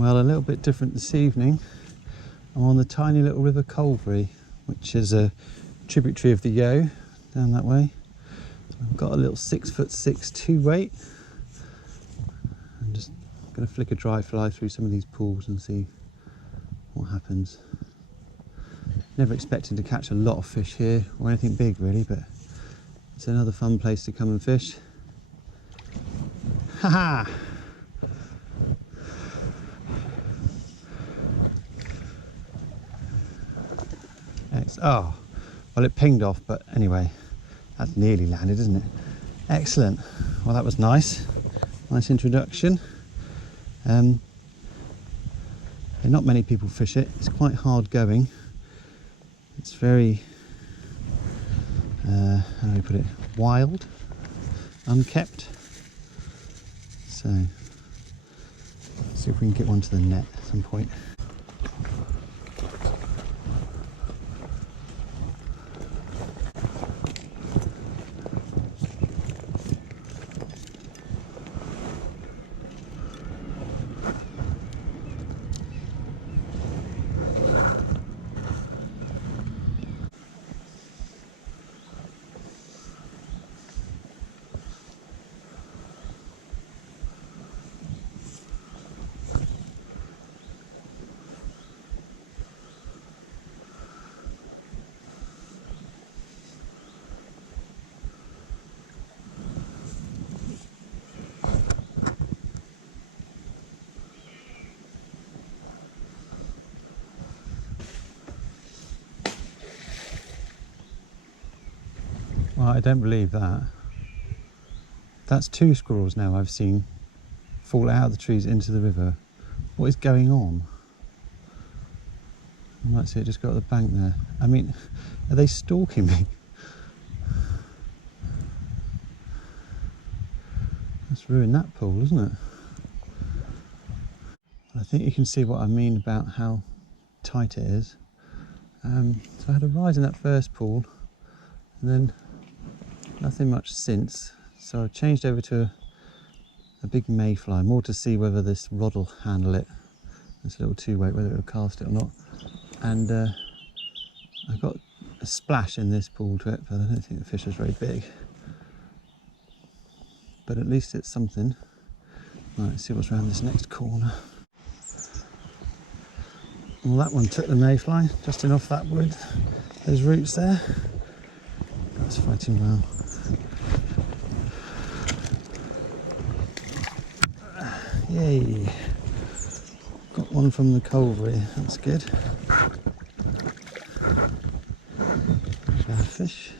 Well, a little bit different this evening. I'm on the tiny little river Culvery, which is a tributary of the Yeo down that way. I've got a little 6'6" 2-weight. I'm just going to flick a dry fly through some of these pools and see what happens. Never expecting to catch a lot of fish here or anything big really, but it's another fun place to come and fish. Haha! Oh, well, it pinged off, but anyway, that's nearly landed, isn't it? Excellent. Well, that was nice. Nice introduction. Not many people fish it. It's quite hard going. It's very, how do we put it? Wild, unkept. So, let's see if we can get one to the net at some point. Well, I don't believe that. That's 2 squirrels now I've seen fall out of the trees into the river. What is going on? You might see it just got at the bank there. I mean, are they stalking me? That's ruined that pool, isn't it? I think you can see what I mean about how tight it is. So I had a rise in that first pool, and then nothing much since. So I've changed over to a big mayfly, more to see whether this rod will handle it. This little 2-weight, whether it'll cast it or not. And I got a splash in this pool to it, but I don't think the fish was very big. But at least it's something. Right, let's see what's around this next corner. Well, that one took the mayfly, just in off that wood. Those roots there. That's fighting well. Yay! Got one from the Culvery, that's good. Bad fish.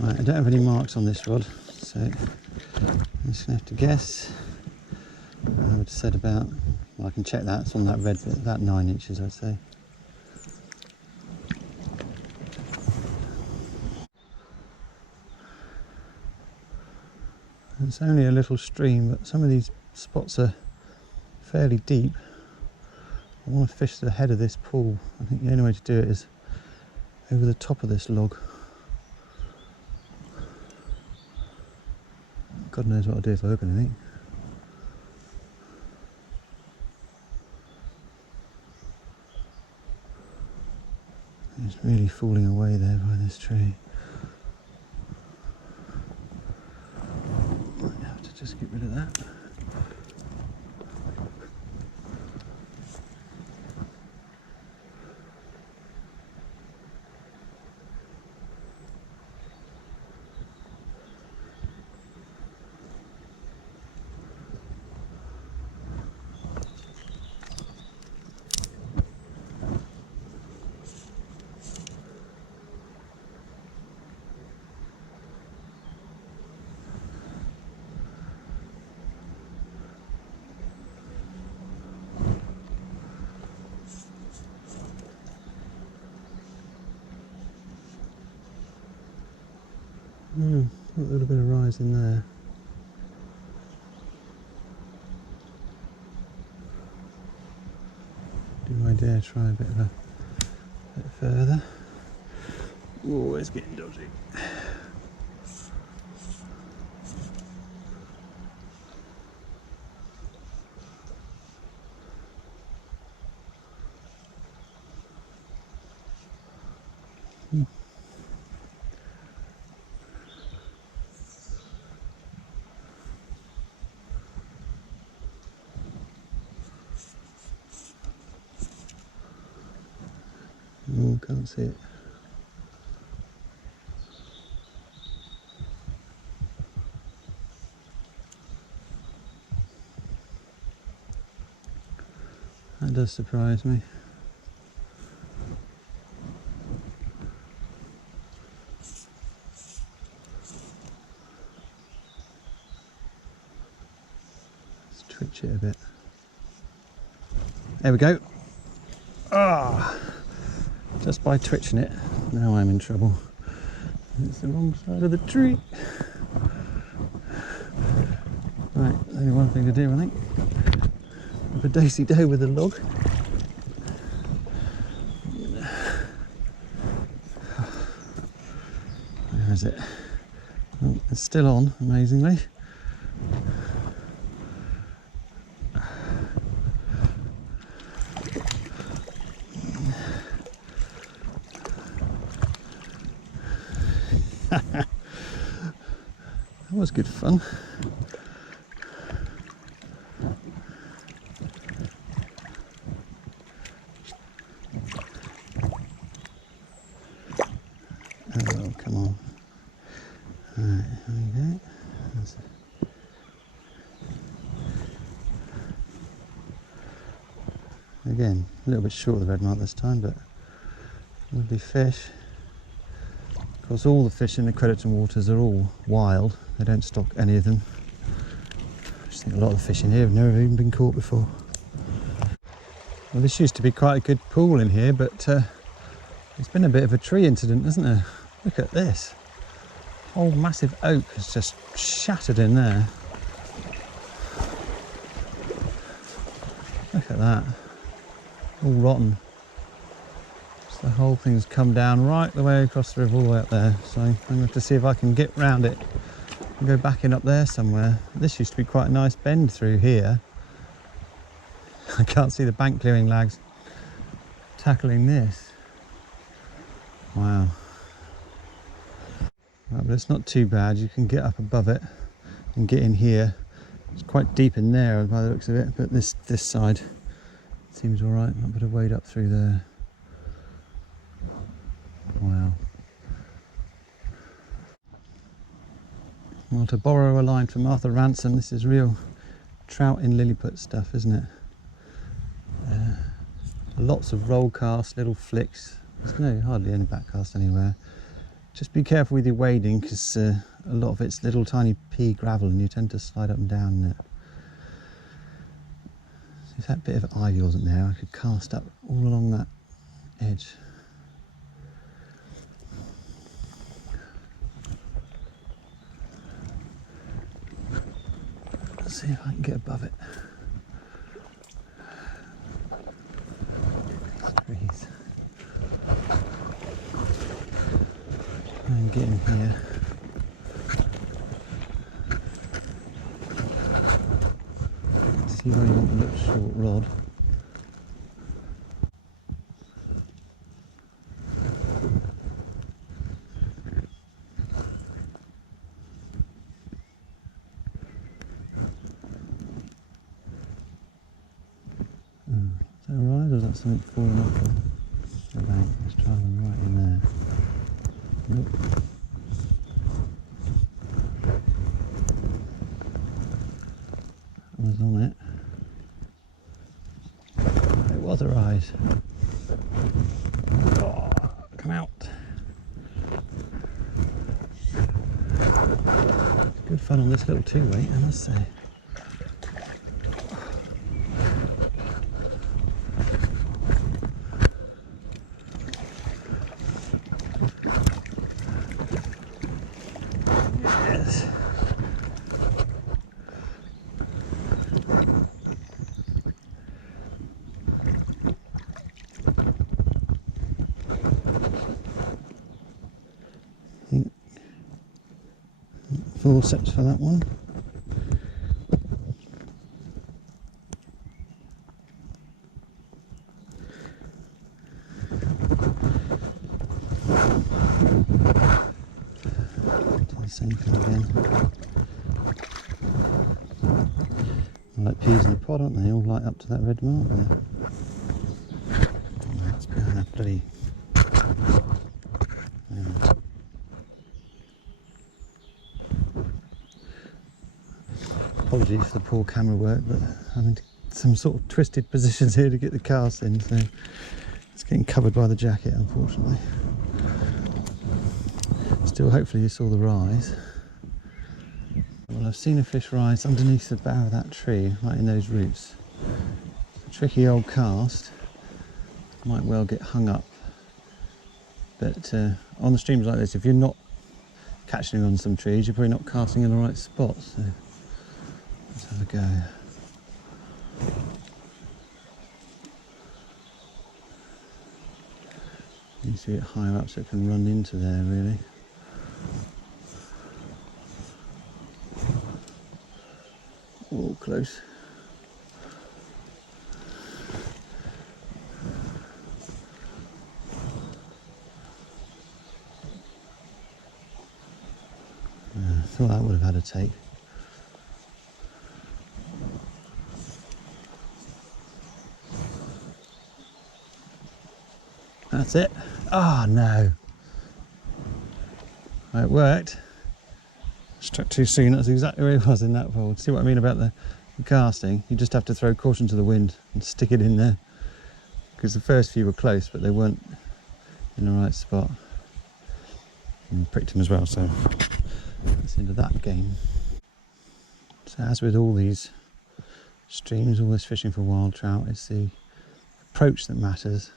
Right, I don't have any marks on this rod, so I'm just going to have to guess. I would have said about, well, I can check that, it's on that red bit, about 9 inches I'd say. It's only a little stream, but some of these spots are fairly deep. I want to fish the head of this pool. I think the only way to do it is over the top of this log. God knows what I'll do if I hook anything. It's really falling away there by this tree. Might have to just get rid of that. A little bit of rise in there. Do I dare try a bit further? Oh, it's getting dodgy. Oh, can't see it. That does surprise me. Let's twitch it a bit. There we go. Ah, just by twitching it, now I'm in trouble. It's the wrong side of the tree. Right, only one thing to do, I think. Have a dicey dough with a log. Where is it? Oh, it's still on, amazingly. That was good fun. Oh, come on. Right, there we go. Again, a little bit short of the red mark this time, but lovely fish. Of course, all the fish in the Crediton waters are all wild. They don't stock any of them. I just think a lot of the fish in here have never even been caught before. Well, this used to be quite a good pool in here, but it's been a bit of a tree incident, hasn't there? Look at this. Whole massive oak has just shattered in there. Look at that. All rotten. So the whole thing's come down right the way across the river, all the way up there. So I'm going to have to see if I can get round it and go back in up there somewhere. This used to be quite a nice bend through here. I can't see the bank clearing lags tackling this. Wow. Right, but it's not too bad. You can get up above it and get in here. It's quite deep in there by the looks of it, but this side seems all right. Might better wade up through there. Wow. Well, to borrow a line from Arthur Ransom, this is real trout in Lilliput stuff, isn't it? Lots of roll cast, little flicks. There's hardly any back cast anywhere. Just be careful with your wading, because a lot of it's little tiny pea gravel and you tend to slide up and down in it. So if that bit of ivy wasn't there, I could cast up all along that edge. Let's see if I can get above it. Trees. And get in here. See where you want a little short rod. Is that right, or is that something falling off the bank? Let's try one right in there. Nope. That was on it. It was a rise. Oh, come out. Good fun on this little two-weight, I must say. forceps for that one. Do the same thing again. Like peas in a pod, aren't they? All light up to that red mark there. Oh, that's behind that bloody. Yeah. Apologies for the poor camera work, but I'm in some sort of twisted positions here to get the cast in, so it's getting covered by the jacket, unfortunately. Still, hopefully you saw the rise. Well, I've seen a fish rise underneath the bough of that tree, right in those roots. It's a tricky old cast, might well get hung up. But on the streams like this, if you're not catching on some trees, you're probably not casting in the right spot. So let's have a go. Needs to get higher up so it can run into there, really. All close. I thought that would have had a take. That's it. Oh no. It worked. Struck too soon. That's exactly where it was in that hole. See what I mean about the casting? You just have to throw caution to the wind and stick it in there. Because the first few were close, but they weren't in the right spot. And pricked him as well, so that's the end of that game. So as with all these streams, all this fishing for wild trout, it's the approach that matters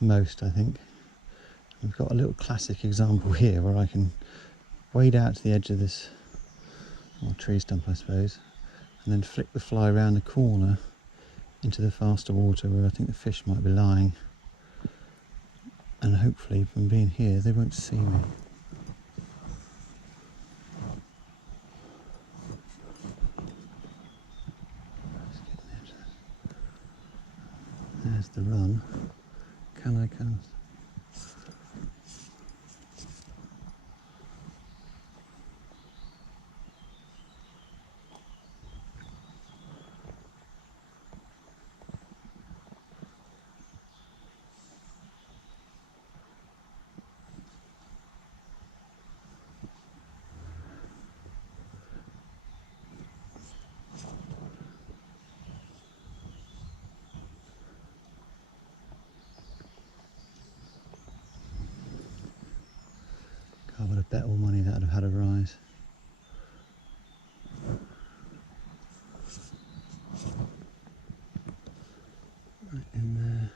most, I think. We've got a little classic example here where I can wade out to the edge of this tree stump, I suppose, and then flick the fly around the corner into the faster water where I think the fish might be lying. And hopefully from being here they won't see me. There's the run. Can I cast? I would have bet all money that I'd have had a rise. Right in there.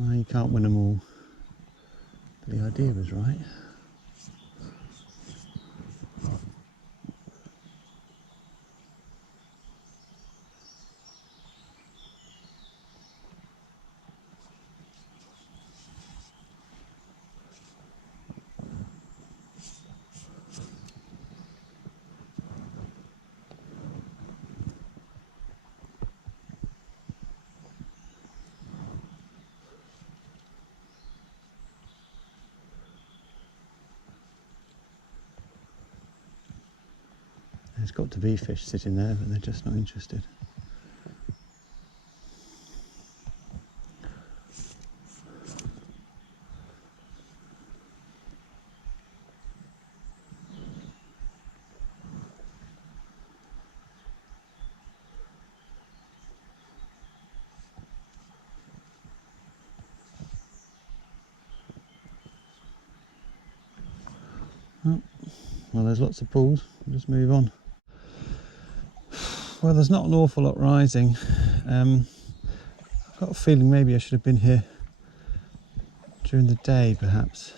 Well, you can't win them all, but the idea was right. There's got to be fish sitting there, but they're just not interested. Oh, well, there's lots of pools. We'll just move on. Well, there's not an awful lot rising. I've got a feeling maybe I should have been here during the day perhaps.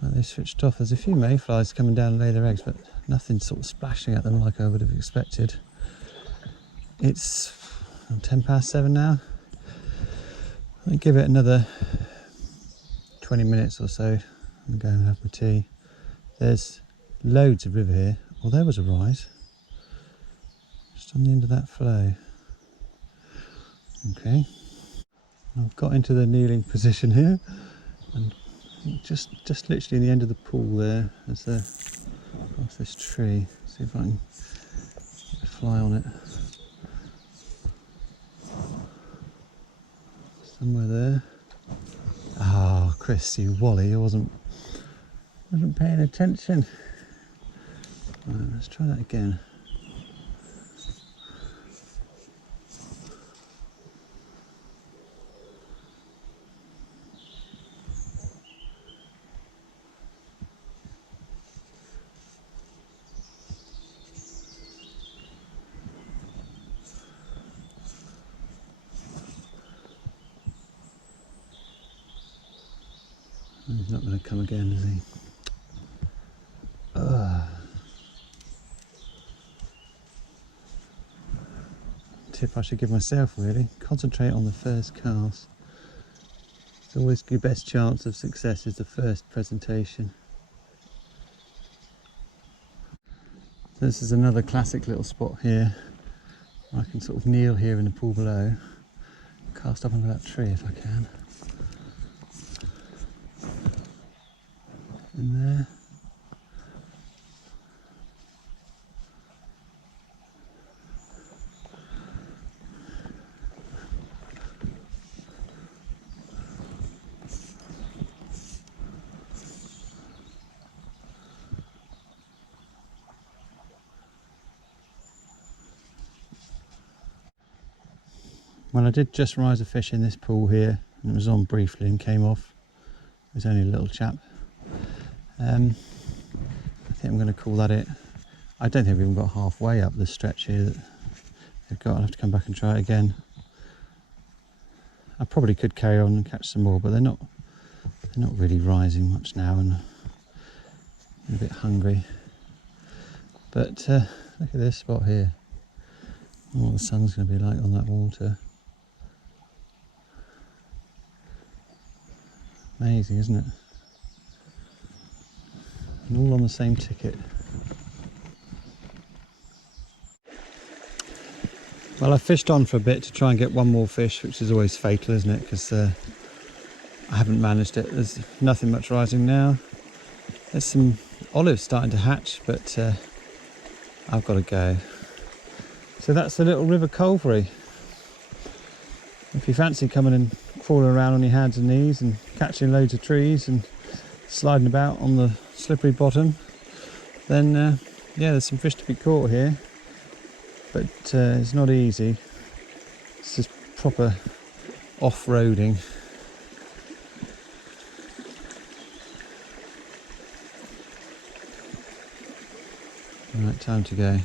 Like they switched off. There's a few mayflies coming down and lay their eggs, but nothing sort of splashing at them like I would have expected. It's 7:10 now. I'll give it another 20 minutes or so and go and have my tea. There's loads of river here. Well, there was a rise just on the end of that flow. Okay, I've got into the kneeling position here, and just literally in the end of the pool there, there's across this tree. See if I can get a fly on it. Somewhere there. Ah, oh, Chris, you wally, I wasn't paying attention. Right, let's try that again. He's not going to come again, is he? Tip I should give myself, really. Concentrate on the first cast. It's always your best chance of success is the first presentation. This is another classic little spot here. I can sort of kneel here in the pool below, cast up under that tree if I can. In there. Well, I did just rise a fish in this pool here, and it was on briefly and came off. It was only a little chap. I think I'm going to call that it. I don't think we've even got halfway up the stretch here that they've got. I'll have to come back and try it again. I probably could carry on and catch some more, but they're not really rising much now, and I'm a bit hungry. But look at this spot here. What the sun's going to be like on that water. Amazing, isn't it? And all on the same ticket. Well, I fished on for a bit to try and get one more fish, which is always fatal, isn't it? Because I haven't managed it. There's nothing much rising now. There's some olives starting to hatch, but I've got to go. So that's the little river Culvery. If you fancy coming and crawling around on your hands and knees and catching loads of trees and sliding about on the slippery bottom, then yeah, there's some fish to be caught here, but it's not easy. It's just proper off-roading. Right, time to go.